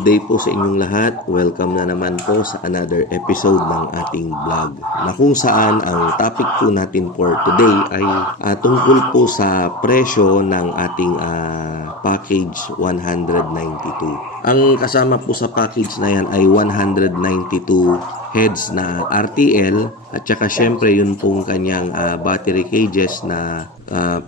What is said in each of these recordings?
Good day po sa inyong lahat. Welcome na naman po sa another episode ng ating vlog na kung saan ang topic po natin for today ay tungkol po sa presyo ng ating package 192. Ang kasama po sa package na yan ay 192 heads na RTL at saka syempre yun pong kanyang battery cages na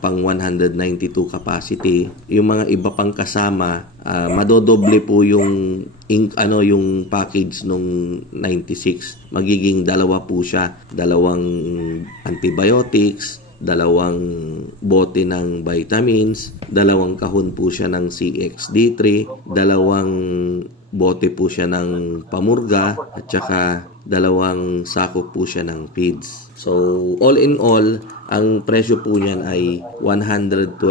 pang 192 capacity. Yung mga iba pang kasama, madodoble po yung yung package nung 96. Magiging dalawa po siya, dalawang antibiotics, dalawang bote ng vitamins, dalawang kahon po siya ng CXD3, dalawang bote po siya ng pamurga, at saka dalawang sako po siya ng feeds. So, all in all, ang presyo po niyan ay 112,000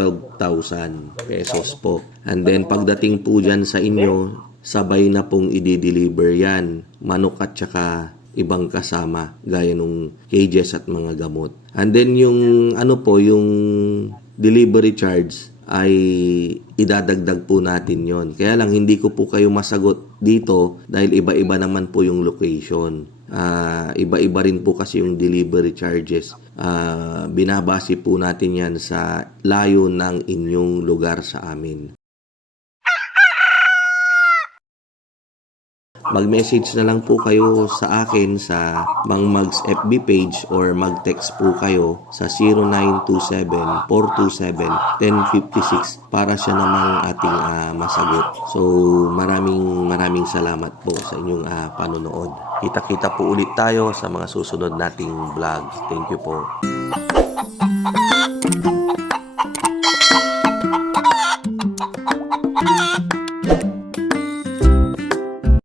pesos po. And then, pagdating po dyan sa inyo, sabay na pong i-deliver yan. Manok at saka ibang kasama, gaya nung cages at mga gamot. And then, yung yung delivery charge ay idadagdag po natin yon. Kaya lang hindi ko po kayo masagot dito dahil iba-iba naman po yung location. Iba-iba rin po kasi yung delivery charges. Binabase po natin yan sa layo ng inyong lugar sa amin. Mag-message na lang po kayo sa akin sa Mang Mags FB page or mag-text po kayo sa 0927-427-1056 para siya namang ating masagot. So maraming salamat po sa inyong panonood. Kita-kita po ulit tayo sa mga susunod nating vlogs. Thank you po.